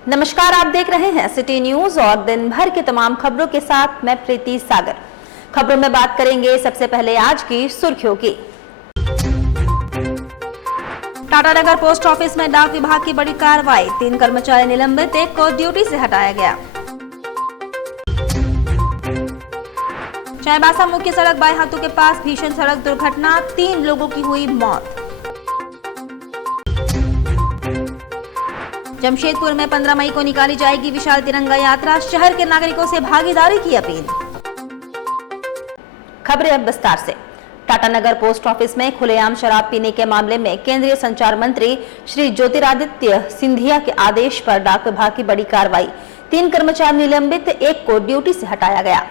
नमस्कार, आप देख रहे हैं सिटी न्यूज और दिन भर की तमाम खबरों के साथ मैं प्रीति सागर। खबरों में बात करेंगे सबसे पहले आज की सुर्खियों की। टाटानगर पोस्ट ऑफिस में डाक विभाग की बड़ी कार्रवाई, 3 कर्मचारी निलंबित, 1 को ड्यूटी से हटाया गया। चाईबासा मुख्य सड़क बाईहातू के पास भीषण सड़क दुर्घटना, 3 लोगों की हुई मौत। जमशेदपुर में 15 मई को निकाली जाएगी विशाल तिरंगा यात्रा, शहर के नागरिकों से भागीदारी की अपील। खबरें अब विस्तार से। टाटानगर पोस्ट ऑफिस में खुलेआम शराब पीने के मामले में केंद्रीय संचार मंत्री श्री ज्योतिरादित्य सिंधिया के आदेश पर डाक विभाग की बड़ी कार्रवाई, 3 कर्मचारी निलंबित, 1 को ड्यूटी से हटाया गया।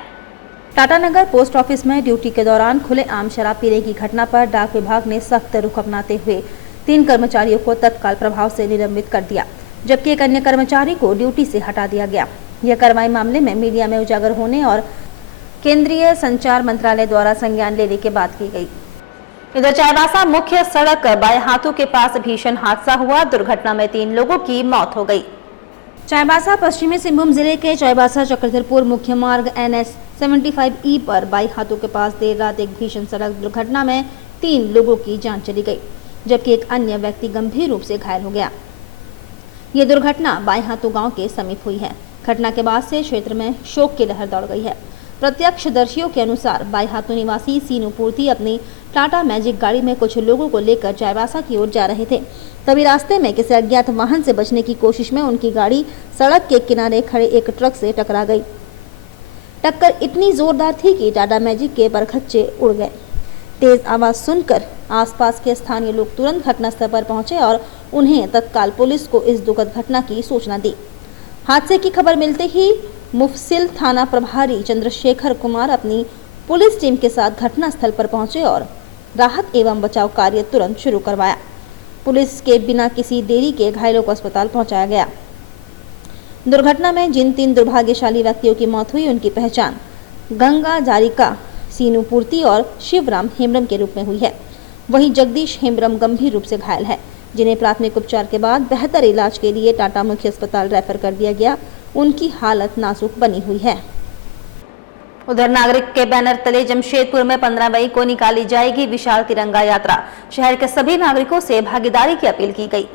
टाटानगर पोस्ट ऑफिस में ड्यूटी के दौरान खुलेआम शराब पीने की घटना पर डाक विभाग ने सख्त रुख अपनाते हुए 3 कर्मचारियों को तत्काल प्रभाव से निलंबित कर दिया, जबकि 1 अन्य कर्मचारी को ड्यूटी से हटा दिया गया। यह कार्रवाई मामले में मीडिया में उजागर होने और केंद्रीय संचार मंत्रालय द्वारा संज्ञान लेने के बाद की गई। इधर चाईबासा मुख्य सड़क बाईहातू के पास भीषण हादसा हुआ, दुर्घटना में 3 लोगों की मौत हो गई। चाईबासा पश्चिमी सिंहभूम जिले के चाईबासा चक्रधरपुर मुख्य मार्ग NH 75E पर बाईहातू के पास देर रात एक भीषण सड़क दुर्घटना में 3 लोगों की जान चली गई, जबकि 1 अन्य व्यक्ति गंभीर रूप से घायल हो गया। ये दुर्घटना बाईहातू गांव के समीप हुई है। घटना के बाद से क्षेत्र में शोक की लहर दौड़ गई है। प्रत्यक्षदर्शियों के अनुसार बाईहातू निवासी सीनू पूर्ति अपनी टाटा मैजिक गाड़ी में कुछ लोगों को लेकर चाईबासा की ओर जा रहे थे। तभी रास्ते में किसी अज्ञात वाहन से बचने की कोशिश में उनकी गाड़ी सड़क के किनारे खड़े एक ट्रक से टकरा गई। टक्कर इतनी जोरदार थी कि टाटा मैजिक के परखच्चे उड़ गए। तेज आवाज सुनकर आसपास के स्थानीय लोग तुरंत घटनास्थल पर पहुंचे और उन्हें तत्काल पुलिस को इस दुखद घटना की सूचना दी। हादसे की खबर मिलते ही मुफस्सिल थाना प्रभारी चंद्रशेखर कुमार अपनी पुलिस टीम के साथ घटनास्थल पर पहुंचे और राहत एवं बचाव कार्य तुरंत शुरू करवाया। पुलिस के बिना किसी देरी के घायलों को अस्पताल पहुंचाया गया। दुर्घटना में जिन 3 दुर्भाग्यशाली व्यक्तियों की मौत हुई, उनकी पहचान गंगा जारिका सीनू पूर्ति और शिवराम हेम्ब्रम के रूप में हुई है। वहीं जगदीश हेम्ब्रम गंभीर रूप से घायल है, जिन्हें प्राथमिक उपचार के बाद बेहतर इलाज के लिए टाटा मुख्य अस्पताल रेफर कर दिया गया। उनकी हालत नाजुक बनी हुई है। उधर नागरिक के बैनर तले जमशेदपुर में 15 मई को निकाली जाएगी विशाल तिरंगा यात्रा, शहर के सभी नागरिकों से भागीदारी की अपील की गई।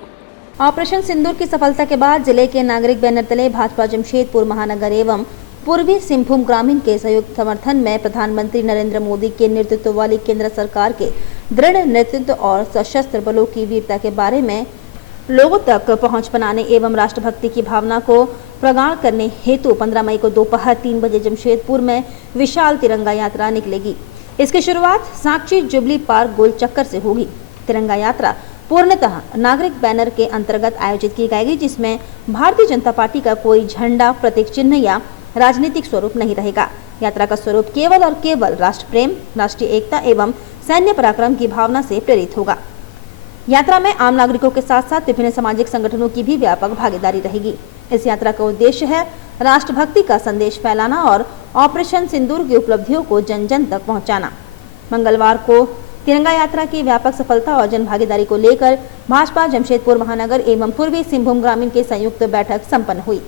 ऑपरेशन सिंदूर की सफलता के बाद जिले के नागरिक बैनर तले भाजपा जमशेदपुर महानगर एवं पूर्वी सिंहभूम ग्रामीण के संयुक्त समर्थन में प्रधानमंत्री नरेंद्र मोदी के नेतृत्व वाली केंद्र सरकार के दृढ़ नेतृत्व और सशस्त्र बलों की वीरता के बारे में लोगों तक पहुंच बनाने एवं राष्ट्रभक्ति की भावना को प्रगाढ़ करने हेतु 15 मई को दोपहर 3 बजे जमशेदपुर में विशाल तिरंगा यात्रा निकलेगी। इसकी शुरुआत साक्षी जुबली पार्क गोल चक्कर से होगी। तिरंगा यात्रा पूर्णतः नागरिक बैनर के अंतर्गत आयोजित की जाएगी, जिसमें भारतीय जनता पार्टी का कोई झंडा, प्रतीक चिन्ह या राजनीतिक स्वरूप नहीं रहेगा। यात्रा का स्वरूप केवल और केवल राष्ट्र प्रेम, राष्ट्रीय एकता एवं सैन्य पराक्रम की भावना से प्रेरित होगा। यात्रा में आम नागरिकों के साथ साथ विभिन्न सामाजिक संगठनों की भी व्यापक भागीदारी रहेगी। इस यात्रा का उद्देश्य है राष्ट्रभक्ति का संदेश फैलाना और ऑपरेशन सिंदूर की उपलब्धियों को जन जन तक पहुंचाना। मंगलवार को तिरंगा यात्रा की व्यापक सफलता और जन भागीदारी को लेकर भाजपा जमशेदपुर महानगर एवं पूर्वी सिंहभूम ग्रामीण की संयुक्त बैठक संपन्न हुई।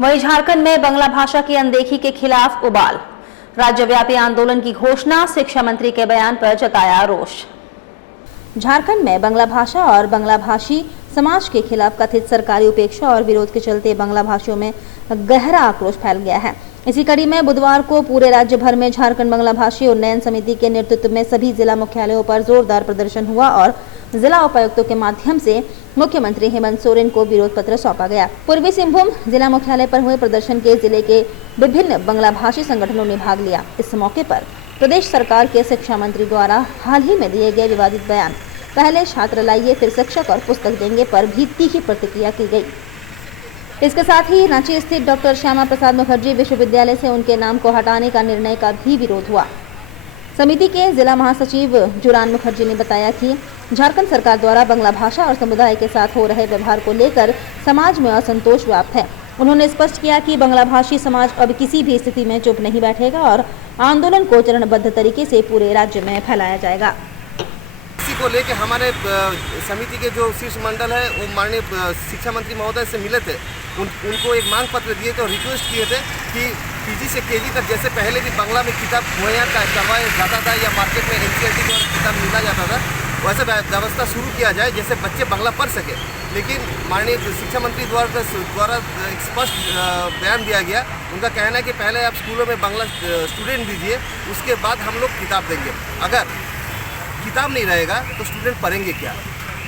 वहीं झारखंड में बांग्ला भाषा की अनदेखी के खिलाफ उबाल, राज्यव्यापी आंदोलन की घोषणा, शिक्षा मंत्री के बयान पर जताया रोष। झारखंड में बांग्ला भाषा और बांग्ला भाषी समाज के खिलाफ कथित सरकारी उपेक्षा और विरोध के चलते बांग्ला भाषियों में गहरा आक्रोश फैल गया है। इसी कड़ी में बुधवार को पूरे राज्य भर में झारखंड बांग्ला भाषी उन्नयन समिति के नेतृत्व में सभी जिला मुख्यालयों पर जोरदार प्रदर्शन हुआ और जिला उपायुक्तों के माध्यम से मुख्यमंत्री हेमंत सोरेन को विरोध पत्र सौंपा गया। पूर्वी सिंहभूम जिला मुख्यालय पर हुए प्रदर्शन के जिले के विभिन्न बांग्ला भाषी संगठनों ने भाग लिया। इस मौके पर प्रदेश सरकार के शिक्षा मंत्री द्वारा हाल ही में दिए गए विवादित बयान, पहले छात्र लाइए फिर शिक्षक और पुस्तक देंगे पर भी तीखी प्रतिक्रिया की गई। इसके साथ ही रांची स्थित डॉक्टर श्यामा प्रसाद मुखर्जी विश्वविद्यालय से उनके नाम को हटाने का निर्णय का भी विरोध हुआ। समिति के जिला महासचिव जुरान मुखर्जी ने बताया कि झारखंड सरकार द्वारा बांग्ला भाषा और समुदाय के साथ हो रहे व्यवहार को लेकर समाज में असंतोष व्याप्त है। उन्होंने स्पष्ट किया कि बांग्ला भाषी समाज अब किसी भी स्थिति में चुप नहीं बैठेगा और आंदोलन को चरणबद्ध तरीके से पूरे राज्य में फैलाया जाएगा। इसी को लेके हमारे समिति के जो शीर्ष मंडल है वो माननीय शिक्षा मंत्री महोदय से मिले थे। उनको एक मांग पत्र दिए थे और रिक्वेस्ट किए थे कि पीजी से केजी तक जैसे पहले भी बांग्ला में किताब मुहैया करवाया जाता था या मार्केट में एनसीईआरटी द्वारा किताब मिला जाता था, वैसे व्यवस्था शुरू किया जाए जैसे बच्चे बांग्ला पढ़ सके। लेकिन माननीय शिक्षा मंत्री द्वारा एक स्पष्ट बयान दिया गया। उनका कहना है कि पहले आप स्कूलों में बांग्ला स्टूडेंट दीजिए, उसके बाद हम लोग किताब देंगे। अगर किताब नहीं रहेगा तो स्टूडेंट पढ़ेंगे क्या?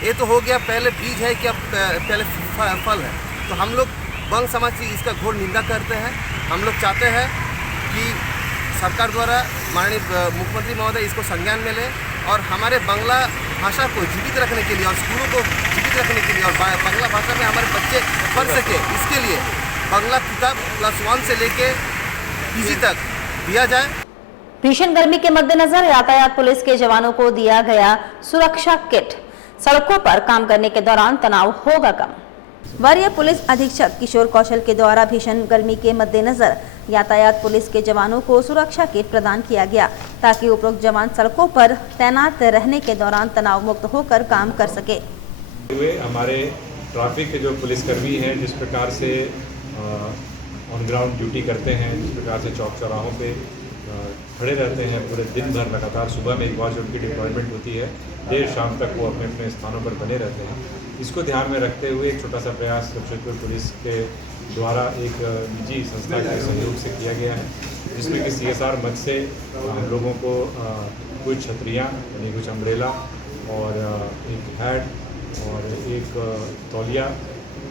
ये तो हो गया पहले बीज है क्या पहले फल है। तो हम लोग बंग समाज से इसका घोर निंदा करते हैं। हम लोग चाहते हैं कि सरकार द्वारा माननीय मुख्यमंत्री महोदय इसको संज्ञान में लें और हमारे बांग्ला भाषा को जीवित रखने के लिए और स्कूलों को जीवित रखने के लिए और बांग्ला भाषा में हमारे बच्चे पढ़ सके, इसके लिए बांग्ला किताब क्लास 1 से लेके पीजी तक दिया जाए। भीषण गर्मी के मद्देनजर यातायात पुलिस के जवानों को दिया गया सुरक्षा किट। सड़कों पर काम करने के दौरान तनाव होगा कम। वरीय पुलिस अधीक्षक किशोर कौशल के द्वारा भीषण गर्मी के मद्देनजर यातायात पुलिस के जवानों को सुरक्षा किट प्रदान किया गया ताकि उपरोक्त जवान सड़कों पर तैनात रहने के दौरान तनाव मुक्त होकर काम कर सके। हमारे ट्रैफिक के जो पुलिसकर्मी हैं जिस प्रकार से ऑन ग्राउंड ड्यूटी करते हैं, जिस प्रकार से चौक चौराहों पे खड़े रहते हैं पूरे दिन भर लगातार, सुबह में एक बार जो उनकी डिप्लॉयमेंट होती है, देर शाम तक वो अपने अपने स्थानों पर बने रहते हैं। इसको ध्यान में रखते हुए एक छोटा सा प्रयास जमशेदपुर पुलिस के द्वारा एक निजी संस्था के सहयोग से किया गया है, जिसमें कि CSR मद से हम लोगों को कुछ छतरियाँ यानी कुछ अम्ब्रेला और एक हैट और एक तौलिया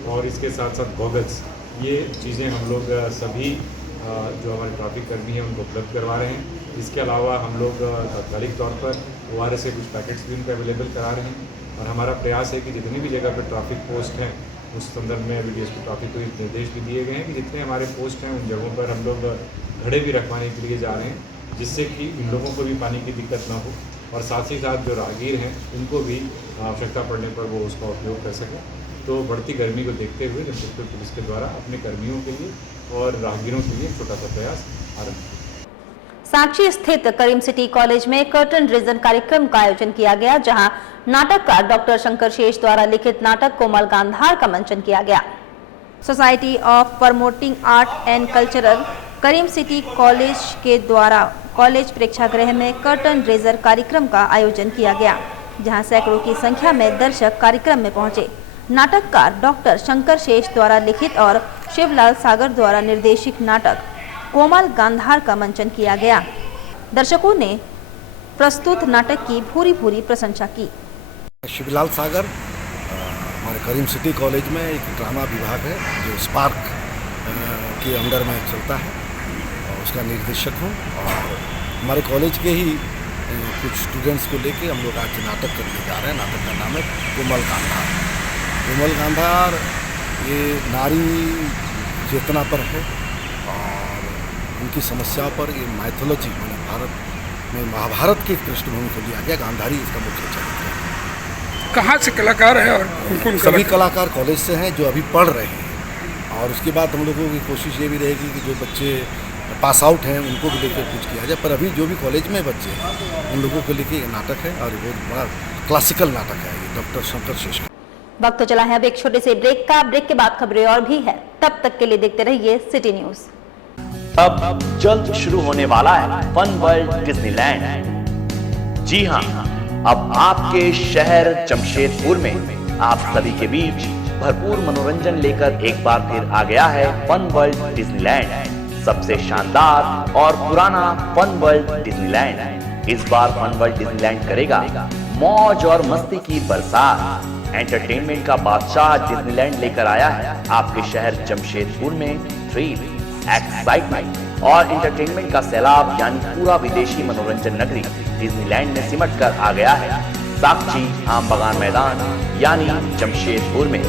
और इसके साथ साथ गॉगल्स, ये चीज़ें हम लोग सभी जो हमारे ट्रैफिक कर्मी हैं उनको उपलब्ध करवा रहे हैं। इसके अलावा हम लोग तात्कालिक तौर पर ORS से कुछ पैकेट्स भी उनको अवेलेबल करा रहे हैं और हमारा प्रयास है कि जितनी भी जगह पर ट्रैफिक पोस्ट हैं उस संदर्भ में DSP ट्रैफिक को निर्देश भी दिए गए हैं कि जितने हमारे पोस्ट हैं उन जगहों पर हम लोग घड़े भी रखवाने के लिए जा रहे हैं, जिससे कि इन लोगों को भी पानी की दिक्कत ना हो और साथ ही साथ जो राहगीर हैं उनको भी आवश्यकता पड़ने पर वो उसका उपयोग कर सकें। तो बढ़ती गर्मी को देखते हुए जमशेदपुर पुलिस के द्वारा अपने कर्मियों के लिए और राहगीरों के लिए छोटा सा प्रयास आरंभ किया। सांची स्थित करीम सिटी कॉलेज में कर्टन रेजर कार्यक्रम का आयोजन किया गया, जहां नाटककार डॉक्टर शंकर शेष द्वारा लिखित नाटक कोमल गांधार का मंचन किया गया। Society of promoting art and cultural Karim city college के द्वारा कॉलेज प्रेक्षागृह में कर्टन रेजर कार्यक्रम का आयोजन किया गया, जहां सैकड़ों की संख्या में दर्शक कार्यक्रम में पहुंचे। नाटककार डॉक्टर शंकर शेष द्वारा लिखित और शिवलाल सागर द्वारा निर्देशित नाटक कोमल गांधार का मंचन किया गया। दर्शकों ने प्रस्तुत नाटक की भूरी भूरी प्रशंसा की। शिवलाल सागर हमारे करीम सिटी कॉलेज में एक ड्रामा विभाग है जो स्पार्क के अंडर में चलता है और उसका निर्देशक हूँ और हमारे कॉलेज के ही कुछ स्टूडेंट्स को लेके हम लोग आज नाटक करने जा रहे हैं। नाटक का नाम है कोमल गांधार। कोमल गांधार ये नारी चेतना पर है और उनकी समस्या पर ये माइथोलॉजी माने भारत में महाभारत की पृष्ठभूमि को लिया गया। गांधारी इसका मुख्य चरित्र है। कहाँ से कलाकार हैं और कौन सभी कलाकार कॉलेज से हैं जो अभी पढ़ रहे हैं और उसके बाद हम लोगों की कोशिश ये भी रहेगी कि जो बच्चे पास आउट हैं उनको भी लेकर कुछ किया जाए। पर अभी जो भी कॉलेज में बच्चे हैं उन लोगों को लेकर ये नाटक है और बहुत बड़ा क्लासिकल नाटक है ये डॉक्टर शंकर शेष का। वक्त तो चला है अब एक छोटे से ब्रेक का। ब्रेक के बाद खबरें और भी है, तब तक के लिए देखते रहिए सिटी न्यूज। अब जल्द शुरू होने वाला है फन वर्ल्ड डिज्नीलैंड। जी हां, अब आपके शहर जमशेदपुर में आप सभी के बीच भरपूर मनोरंजन लेकर एक बार फिर आ गया है फन वर्ल्ड डिज्नीलैंड। सबसे शानदार और पुराना फन वर्ल्ड डिज्नीलैंड इस बार फन वर्ल्ड डिज्नीलैंड करेगा मौज और मस्ती की बरसात। एंटरटेनमेंट का बादशाह डिज्नीलैंड लेकर आया है आपके शहर जमशेदपुर में थ्रिल, एक्साइटमेंट और एंटरटेनमेंट का सैलाब, यानी पूरा विदेशी मनोरंजन नगरी डिज्नीलैंड में सिमट कर आ गया है साक्षी आम बगान मैदान यानी जमशेदपुर में,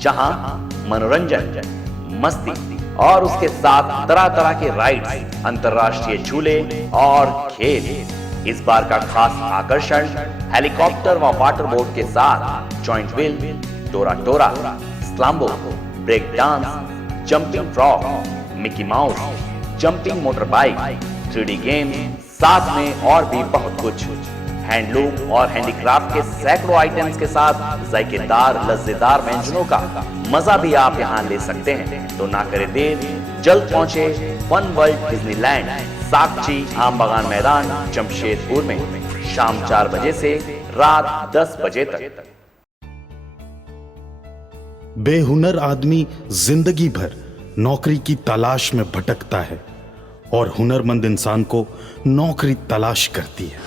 जहां मनोरंजन, मस्ती और उसके साथ तरह तरह के राइड्स, अंतर्राष्ट्रीय झूले और खेल। इस बार का खास आकर्षण हेलीकॉप्टर व वाटर बोट के साथ जॉइंट व्हील, टोरा टोरा, स्लाम्बो, break dance, jumping frog, Mickey Mouse, jumping motorbike, 3D game, साथ में और भी बहुत कुछ। हैंडलूम और हैंडीक्राफ्ट के सैकड़ों आइटम्स के साथ जायकेदार लज्जेदार व्यंजनों का मजा भी आप यहाँ ले सकते हैं। तो ना करें देर, जल्द पहुंचे फन वर्ल्ड डिज्नीलैंड, साकची आम बगान मैदान, जमशेदपुर में शाम 4 बजे से रात 10 बजे तक। बेहुनर आदमी जिंदगी भर नौकरी की तलाश में भटकता है और हुनरमंद इंसान को नौकरी तलाश करती है।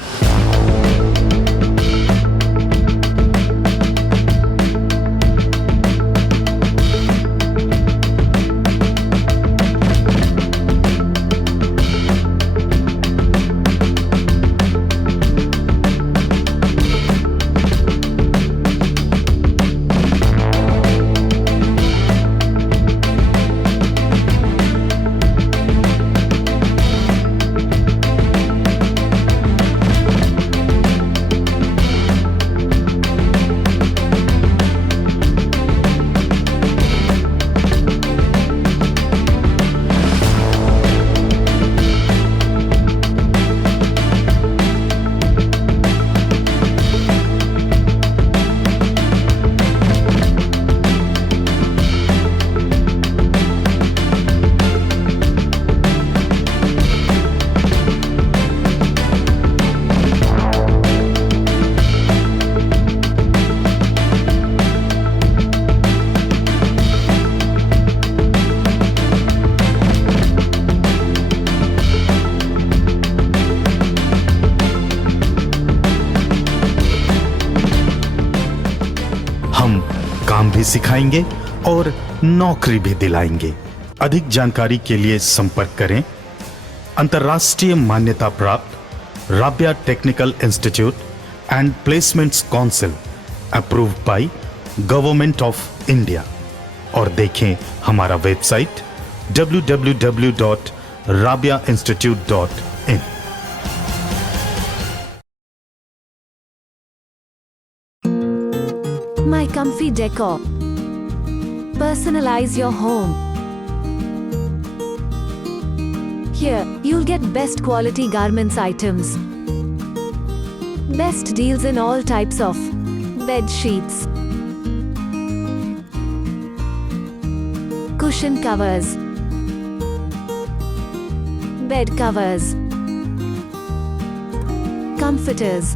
काम भी सिखाएंगे और नौकरी भी दिलाएंगे। अधिक जानकारी के लिए संपर्क करें अंतर्राष्ट्रीय मान्यता प्राप्त Rabia technical institute and placements council approved by government of India और देखें हमारा website www.rabiainstitute.in। My Comfy Decor. Personalize your home. Here, you'll get best quality garments items. Best deals in all types of bed sheets, cushion covers, bed covers, comforters,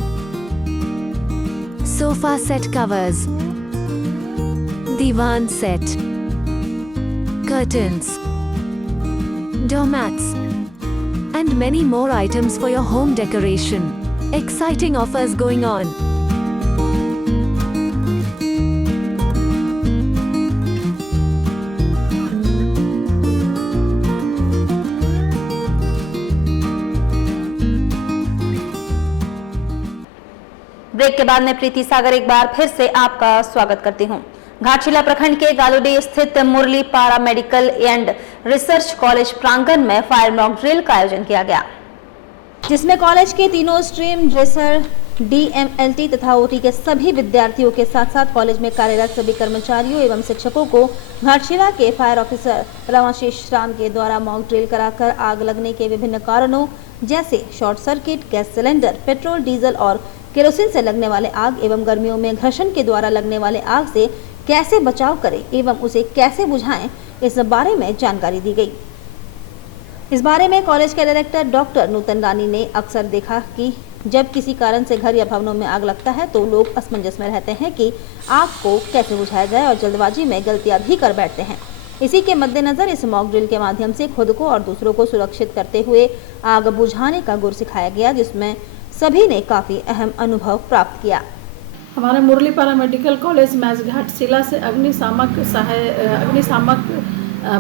sofa set covers, divan set, curtains, doormats, and many more items for your home decoration. Exciting offers going on. Break के बाद मैं प्रीति सागर एक बार फिर से आपका स्वागत करती हूं। घाटशिला प्रखंड के गालोडी स्थित मुरली पारा मेडिकल एंड रिसर्च कॉलेज प्रांगण में फायर मॉक ड्रिल का आयोजन किया गया, जिसमें कॉलेज के तीनों स्ट्रीम ड्रेसर, DMLT तथा OT के सभी विद्यार्थियों के साथ साथ कॉलेज में कार्यरत सभी कर्मचारियों एवं शिक्षकों को घाटशिला के फायर ऑफिसर रमाशीष राम के द्वारा मॉक ड्रिल कराकर आग लगने के विभिन्न कारणों जैसे short circuit, gas cylinder, petrol, diesel और केरोसिन से लगने वाले आग एवं गर्मियों में घर्षण के द्वारा लगने वाले आग से कैसे बचाव करें एवं उसे कैसे बुझाएं, इस बारे में जानकारी दी गई। इस बारे में कॉलेज के डायरेक्टर डॉक्टर नूतन रानी ने अक्सर देखा कि जब किसी कारण से घर या भवनों में आग लगता है तो लोग असमंजस में रहते हैं कि आग को कैसे बुझाया जाए और जल्दबाजी में गलतियां भी कर बैठते हैं। इसी के मद्देनजर इस मॉक ड्रिल के माध्यम से खुद को और दूसरों को सुरक्षित करते हुए आग बुझाने का गुर सिखाया गया, जिसमें सभी ने काफ़ी अहम अनुभव प्राप्त किया। हमारे मुरली पारा मेडिकल कॉलेज मैच घाटशिला से अग्निशामक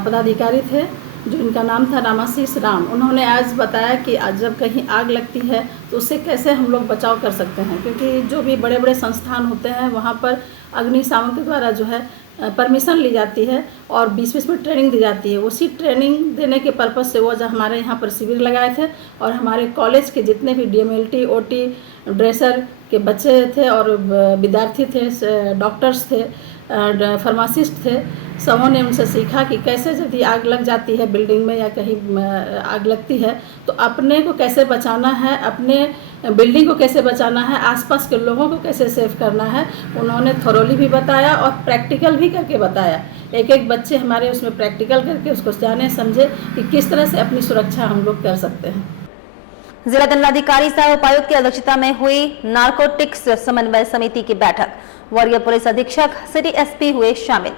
पदाधिकारी थे, जो इनका नाम था रामाशीष राम। उन्होंने आज बताया कि आज जब कहीं आग लगती है तो उससे कैसे हम लोग बचाव कर सकते हैं, क्योंकि जो भी बड़े बड़े संस्थान होते हैं वहाँ पर अग्निशामक के द्वारा जो है परमिशन ली जाती है और 20-20 में ट्रेनिंग दी जाती है। उसी ट्रेनिंग देने के पर्पज़ से वो जो हमारे यहाँ पर शिविर लगाए थे और हमारे कॉलेज के जितने भी DMLT, OT, ड्रेसर के बच्चे थे और विद्यार्थी थे, डॉक्टर्स थे, फार्मासिस्ट थे, सबों ने उनसे सीखा कि कैसे यदि आग लग जाती है बिल्डिंग में या कहीं आग लगती है तो अपने को कैसे बचाना है, अपने बिल्डिंग को कैसे बचाना है, आसपास के लोगों को कैसे सेव करना है। उन्होंने थोरोली भी बताया और प्रैक्टिकल भी करके बताया। एक एक बच्चे हमारे उसमें प्रैक्टिकल करके उसको जाने समझे कि किस तरह से अपनी सुरक्षा हम लोग कर सकते हैं। जिला दंडाधिकारी सह उपायुक्त की अध्यक्षता में हुई नारकोटिक्स समन्वय समिति की बैठक, वरीय पुलिस अधीक्षक सिटी एसपी हुए शामिल।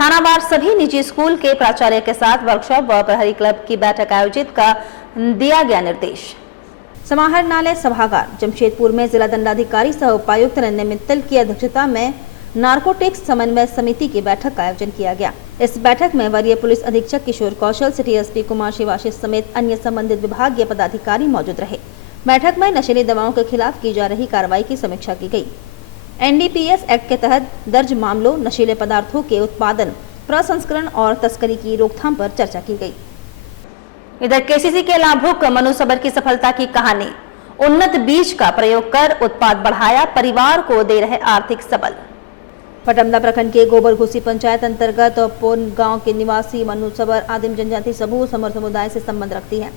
थानावार सभी निजी स्कूल के प्राचार्य के साथ वर्कशॉप व प्रहरी क्लब की बैठक आयोजित का दिया गया निर्देश। समाहरणालय सभागार जमशेदपुर में जिला दंडाधिकारी सह उपायुक्त नन्हे मित्तल की अध्यक्षता में नारकोटिक्स समन्वय समिति की बैठक का आयोजन किया गया। इस बैठक में वरीय पुलिस अधीक्षक किशोर कौशल, सिटी एसपी कुमार शिवाशिष समेत अन्य संबंधित विभागीय पदाधिकारी मौजूद रहे। बैठक में नशीली दवाओं के खिलाफ की जा रही कार्रवाई की समीक्षा की गई। एनडीपीएस एक्ट के तहत दर्ज मामलों, नशीले पदार्थों के उत्पादन, प्रसंस्करण और तस्करी की रोकथाम पर चर्चा की गई। इधर केसीसी के लाभुक मनु सबर की सफलता की कहानी, उन्नत बीज का प्रयोग कर उत्पाद बढ़ाया, परिवार को दे रहे आर्थिक सबल। पटमदा प्रखंड के गोबर घुसी पंचायत अंतर्गत पोन गांव के निवासी मनु सबर आदिम जनजाति समूह समर समुदाय से संबंध रखती है।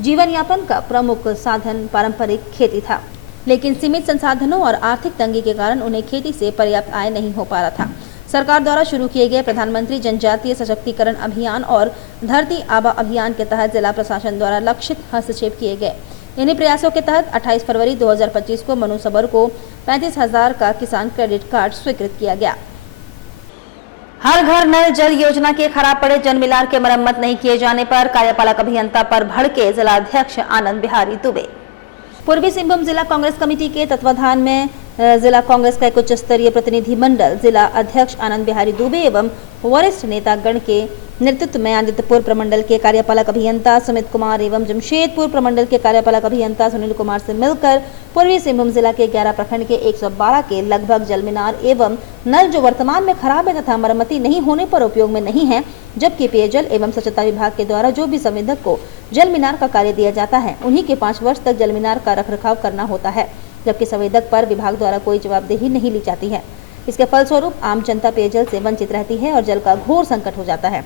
जीवन यापन का प्रमुख साधन पारंपरिक खेती था, लेकिन सीमित संसाधनों और आर्थिक तंगी के कारण उन्हें खेती से पर्याप्त आय नहीं हो पा रहा था। सरकार द्वारा शुरू किए गए प्रधानमंत्री जनजातीय सशक्तिकरण अभियान और धरती आबा अभियान के तहत जिला प्रशासन द्वारा लक्षित हस्तक्षेप किए गए। इन्हीं प्रयासों के तहत 28 फरवरी 2025 को मनु सबर को 35,000 का किसान क्रेडिट कार्ड स्वीकृत किया गया। हर घर नल जल योजना के खराब पड़े जनमिलार के मरम्मत नहीं किए जाने पर कार्यपालक अभियंता पर भड़के जिला अध्यक्ष आनंद बिहारी दुबे। पूर्वी सिंहभूम जिला कांग्रेस कमेटी के तत्वाधान में जिला कांग्रेस का एक उच्च स्तरीय प्रतिनिधि मंडल जिला अध्यक्ष आनंद बिहारी दुबे एवं वरिष्ठ नेतागण के नेतृत्व में आदित्यपुर प्रमंडल के कार्यपालक अभियंता सुमित कुमार एवं जमशेदपुर प्रमंडल के कार्यपालक अभियंता सुनील कुमार से मिलकर पूर्वी सिंहभूम जिला के 11 प्रखंड के 112 के लगभग जलमीनार एवं नल जो वर्तमान में खराब है तथा मरम्मती नहीं होने पर उपयोग में नहीं है, जबकि पेयजल एवं स्वच्छता विभाग के द्वारा जो भी संवेदक को जलमीनार का कार्य दिया जाता है उन्हीं के 5 वर्ष तक जलमीनार का रखरखाव करना होता है, जबकि संवेदक पर विभाग द्वारा कोई जवाबदेही नहीं ली जाती है। इसके फलस्वरूप आम जनता पेयजल से वंचित रहती है और जल का घोर संकट हो जाता है।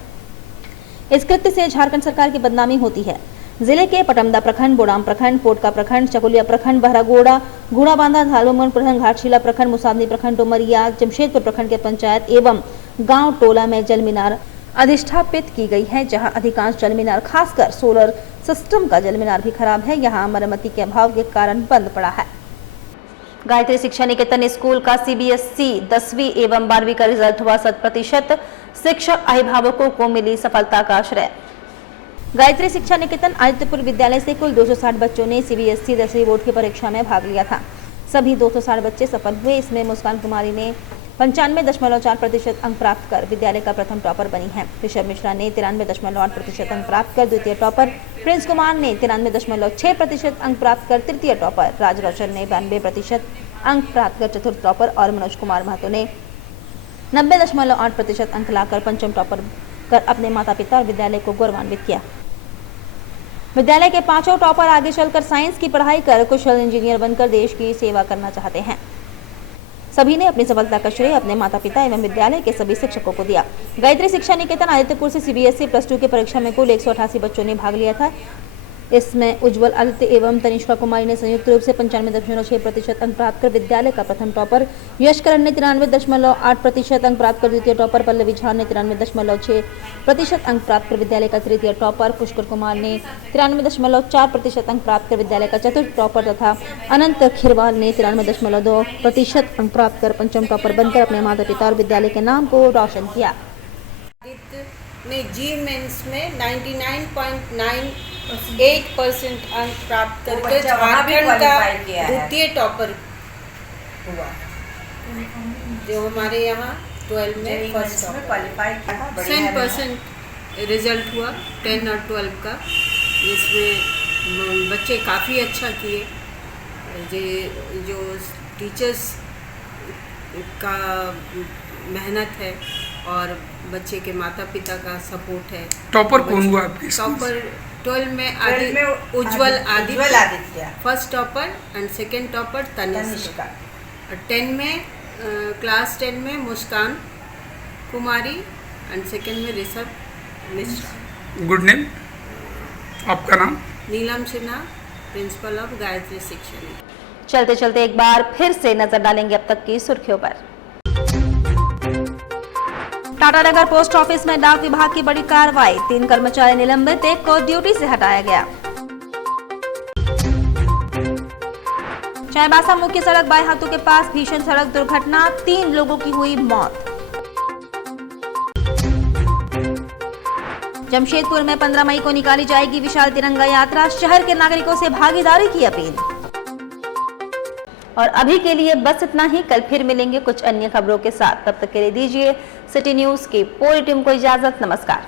इस कृत्य से झारखंड सरकार की बदनामी होती है। जिले के पटमदा प्रखंड, बोडाम प्रखंड, पोटका प्रखंड, चकुलिया प्रखंड, बहरागोड़ा, घोड़ाबांधा, धालुमगढ़ प्रखंड, घाटशिला प्रखंड, मुसादनी प्रखंड, डोमरिया, जमशेदपुर प्रखंड के पंचायत एवं गांव टोला में जल मीनार अधिष्ठापित की गई है, जहां अधिकांश जल मीनार खासकर सोलर सिस्टम का जल मीनार भी खराब है। यहाँ मरम्मती के अभाव के कारण बंद पड़ा है। गायत्री शिक्षा निकेतन स्कूल का सीबीएसई 10वीं एवं 12वीं का रिजल्ट हुआ 100%, शिक्षक अभिभावकों को मिली सफलता का श्रेय। गायत्री शिक्षा निकेतन आदित्यपुर विद्यालय से कुल 260 बच्चों ने सीबीएसई 10वीं बोर्ड की परीक्षा में भाग लिया था। सभी 260 बच्चे सफल हुए। इसमें मुस्कान कुमारी ने 95.4% अंक प्राप्त कर विद्यालय का प्रथम टॉपर बनी है। ऋषभ मिश्रा ने 93.8% अंक प्राप्त कर द्वितीय टॉपर, प्रिंस कुमार ने 93.6% अंक प्राप्त कर तृतीय टॉपर, राज रोशन ने 92% अंक प्राप्त कर चतुर्थ टॉपर और मनोज कुमार महतो ने 90.8% अंक लाकर पंचम टॉपर कर अपने माता पिता और विद्यालय को गौरवान्वित किया। विद्यालय के 5 टॉपर आगे चलकर साइंस की पढ़ाई कर कुशल इंजीनियर बनकर देश की सेवा करना चाहते हैं। सभी ने अपनी सफलता का श्रेय अपने माता पिता एवं विद्यालय के सभी शिक्षकों को दिया। गायत्री शिक्षा निकेतन आदित्यपुर से सीबीएसई +2 की परीक्षा में कुल 188 बच्चों ने भाग लिया था। इसमें उज्जवल आदित्य एवं तनिष्का कुमारी ने संयुक्त रूप से 95.6% अंक प्राप्त कर विद्यालय का प्रथम टॉपर, यश करण ने 93.8% अंक प्राप्त कर द्वितीय टॉपर, पल्लवी झा ने 93.6% अंक प्राप्त कर विद्यालय का तृतीय टॉपर, पुष्कर कुमार ने 93.4% अंक प्राप्त कर विद्यालय का चतुर्थ टॉपर तथा अनंत खिरवाल ने 93.2% अंक प्राप्त कर पंचम टॉपर बनकर अपने माता पिता और विद्यालय के नाम को रोशन किया। ने जी मेंस में 99.98% अंक प्राप्त करके झारखंड का द्वितीय टॉपर हुआ, जो हमारे यहाँ 12 में फर्स्ट क्वालिफाई 100% रिजल्ट हुआ 10 और 12 का। इसमें बच्चे काफ़ी अच्छा किए। जो टीचर्स का मेहनत है और बच्चे के माता पिता का सपोर्ट है। टॉपर कौन हुआ आपकी? टॉपर 12 में Ujjwal Aditya first topper and second topper Tanishka. 10 में क्लास 10 में मुस्कान कुमारी एंड सेकंड में ऋषभ मिश्रा। गुड नेम, आपका नाम? नीलम सिन्हा, प्रिंसिपल ऑफ गायत्री शिक्षा। चलते चलते एक बार फिर से नजर डालेंगे अब तक की सुर्खियों पर। टाटानगर पोस्ट ऑफिस में डाक विभाग की बड़ी कार्रवाई, 3 कर्मचारी निलंबित, 1 को ड्यूटी से हटाया गया। चाईबासा मुख्य सड़क बाएं हाथों के पास भीषण सड़क दुर्घटना, 3 लोगों की हुई मौत। जमशेदपुर में 15 मई को निकाली जाएगी विशाल तिरंगा यात्रा, शहर के नागरिकों से भागीदारी की अपील। और अभी के लिए बस इतना ही, कल फिर मिलेंगे कुछ अन्य खबरों के साथ। तब तक के लिए दीजिए सिटी न्यूज की पूरी टीम को इजाजत। नमस्कार।